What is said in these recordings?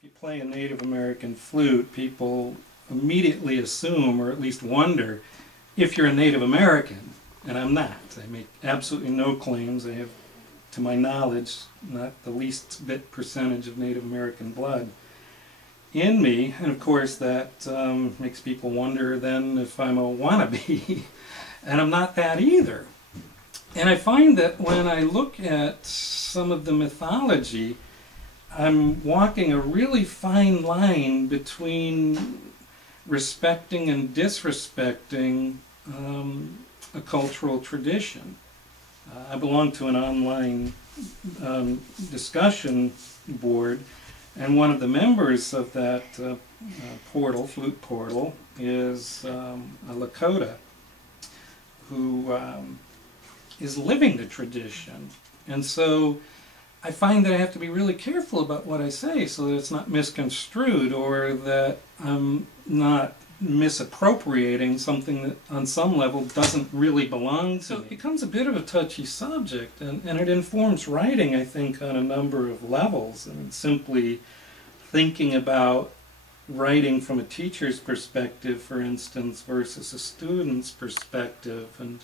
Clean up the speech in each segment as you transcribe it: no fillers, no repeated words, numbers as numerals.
If you play a Native American flute, people immediately assume, or at least wonder, if you're a Native American, and I'm not. I make absolutely no claims. I have, to my knowledge, not the least bit percentage of Native American blood in me, and of course that makes people wonder then if I'm a wannabe, and I'm not that either. And I find that when I look at some of the mythology, I'm walking a really fine line between respecting and disrespecting a cultural tradition. I belong to an online discussion board, and one of the members of that portal, flute portal, is a Lakota who is living the tradition. And so I find that I have to be really careful about what I say so that it's not misconstrued, or that I'm not misappropriating something that on some level doesn't really belong to me. It becomes a bit of a touchy subject, and it informs writing, I think, on a number of levels. I mean, simply thinking about writing from a teacher's perspective, for instance, versus a student's perspective, and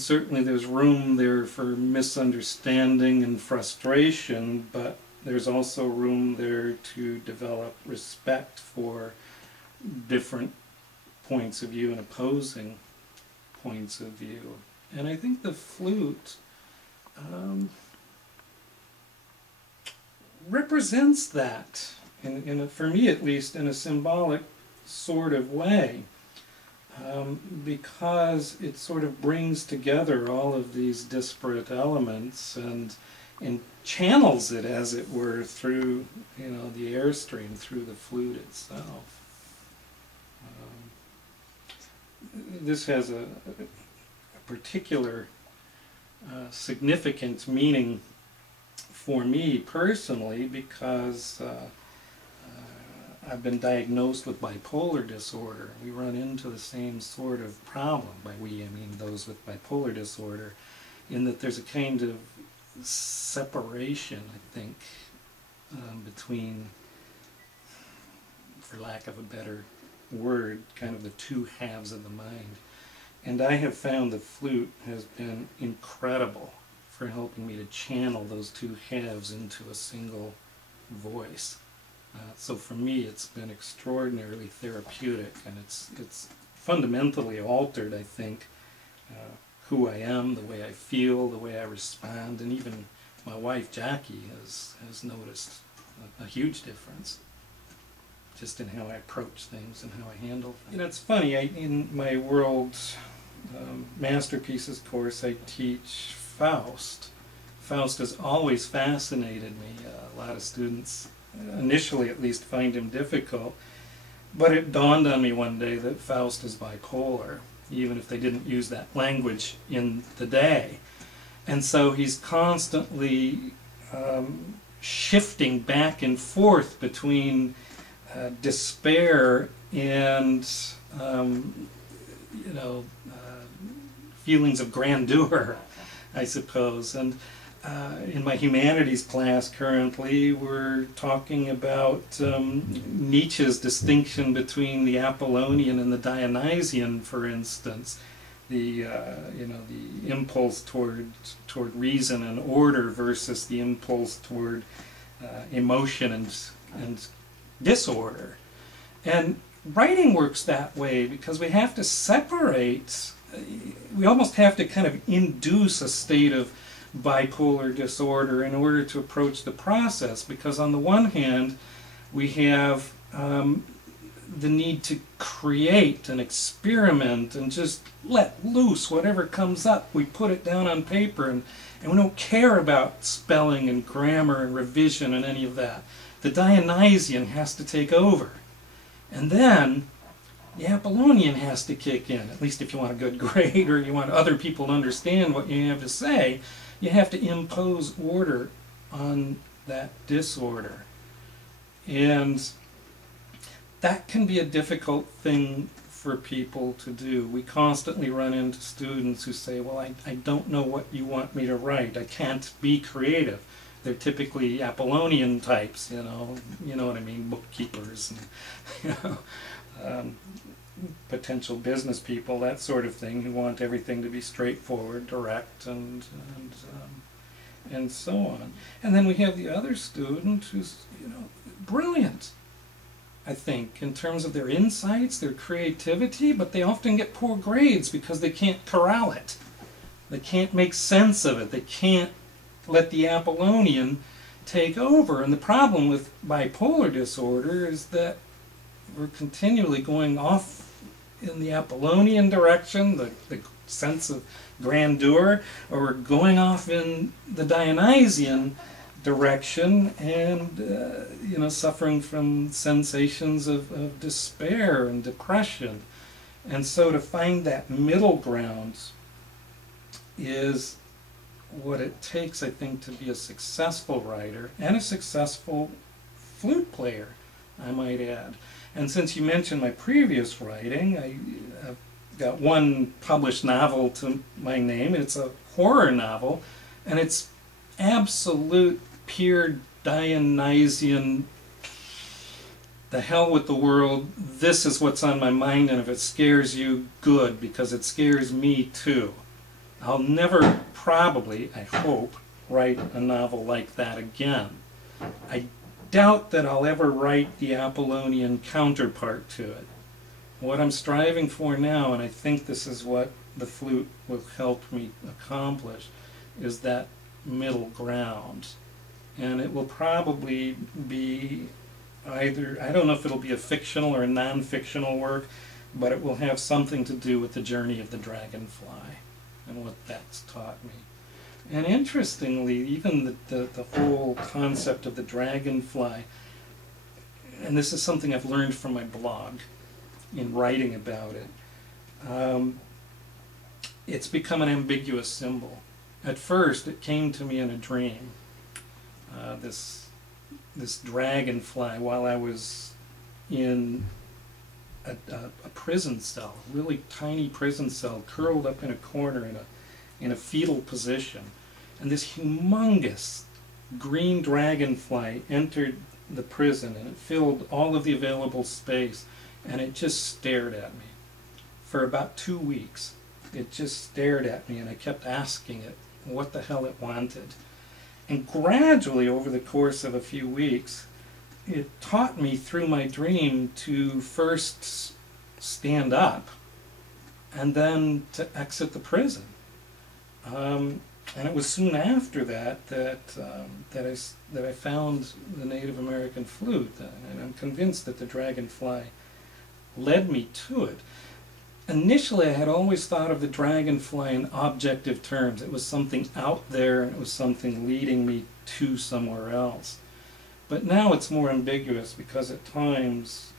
certainly there's room there for misunderstanding and frustration, but there's also room there to develop respect for different points of view and opposing points of view. And I think the flute represents that, for me at least, in a symbolic sort of way. Because it sort of brings together all of these disparate elements and channels it, as it were, through the airstream, through the flute itself. This has a particular significant meaning for me personally, because I've been diagnosed with bipolar disorder. We run into the same sort of problem. By we, I mean those with bipolar disorder, in that there's a kind of separation, I think, between, for lack of a better word, kind of the two halves of the mind. And I have found the flute has been incredible for helping me to channel those two halves into a single voice. So for me, it's been extraordinarily therapeutic, and it's fundamentally altered, I think, who I am, the way I feel, the way I respond, and even my wife, Jackie, has noticed a huge difference just in how I approach things and how I handle things. It's funny, in my World Masterpieces course, I teach Faust. Faust has always fascinated me. A lot of students, initially at least, find him difficult, but it dawned on me one day that Faust is bipolar, even if they didn't use that language in the day. And so he's constantly shifting back and forth between despair and feelings of grandeur, I suppose. And in my humanities class currently, we're talking about Nietzsche's distinction between the Apollonian and the Dionysian, for instance. The impulse toward reason and order versus the impulse toward emotion and disorder. And writing works that way because we have to separate. We almost have to kind of induce a state of bipolar disorder in order to approach the process, because on the one hand we have the need to create and experiment and just let loose whatever comes up. We put it down on paper, and we don't care about spelling and grammar and revision and any of that. The Dionysian has to take over, and then the Apollonian has to kick in, at least if you want a good grade or you want other people to understand what you have to say. You have to impose order on that disorder. And that can be a difficult thing for people to do. We constantly run into students who say, well, I don't know what you want me to write. I can't be creative. they're typically Apollonian types, you know what I mean, bookkeepers and potential business people, that sort of thing, who want everything to be straightforward, direct, and so on. And then we have the other student who's, brilliant, I think, in terms of their insights, their creativity, but they often get poor grades because they can't corral it. They can't make sense of it. They can't let the Apollonian take over. And the problem with bipolar disorder is that we're continually going off in the Apollonian direction, the sense of grandeur, or we're going off in the Dionysian direction, and suffering from sensations of despair and depression. And so to find that middle ground is what it takes, I think, to be a successful writer and a successful flute player, I might add. And since you mentioned my previous writing, I've got one published novel to my name. It's a horror novel, and it's absolute pure Dionysian, the hell with the world, this is what's on my mind, and if it scares you, good, because it scares me too. I'll never, probably, I hope, write a novel like that again. I doubt that I'll ever write the Apollonian counterpart to it. What I'm striving for now, and I think this is what the flute will help me accomplish, is that middle ground. And it will probably be either, I don't know if it'll be a fictional or a non-fictional work, but it will have something to do with the journey of the dragonfly and what that's taught me. And interestingly, even the whole concept of the dragonfly, and this is something I've learned from my blog in writing about it, it's become an ambiguous symbol. At first, it came to me in a dream. This dragonfly, while I was in a prison cell, a really tiny prison cell, curled up in a corner in a fetal position, and this humongous green dragonfly entered the prison, and it filled all of the available space, and it just stared at me for about 2 weeks. It just stared at me, and I kept asking it what the hell it wanted. And gradually, over the course of a few weeks, it taught me through my dream to first stand up and then to exit the prison. And it was soon after that that I found the Native American flute, and I'm convinced that the dragonfly led me to it. Initially, I had always thought of the dragonfly in objective terms. It was something out there, and it was something leading me to somewhere else. But now it's more ambiguous, because at times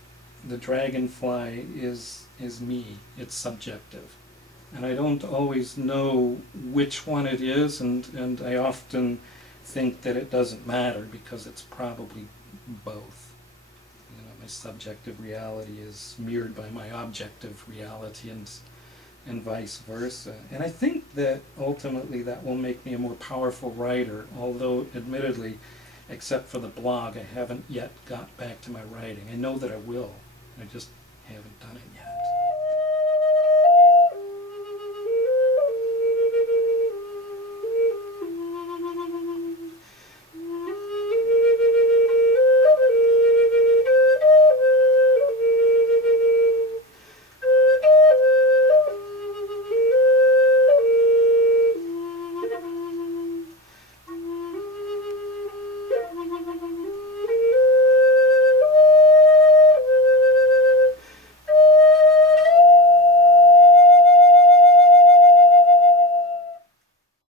the dragonfly is me. It's subjective. And I don't always know which one it is, and I often think that it doesn't matter, because it's probably both. My subjective reality is mirrored by my objective reality, and vice versa. And I think that ultimately that will make me a more powerful writer, although admittedly, except for the blog, I haven't yet got back to my writing. I know that I will. I just haven't done it yet.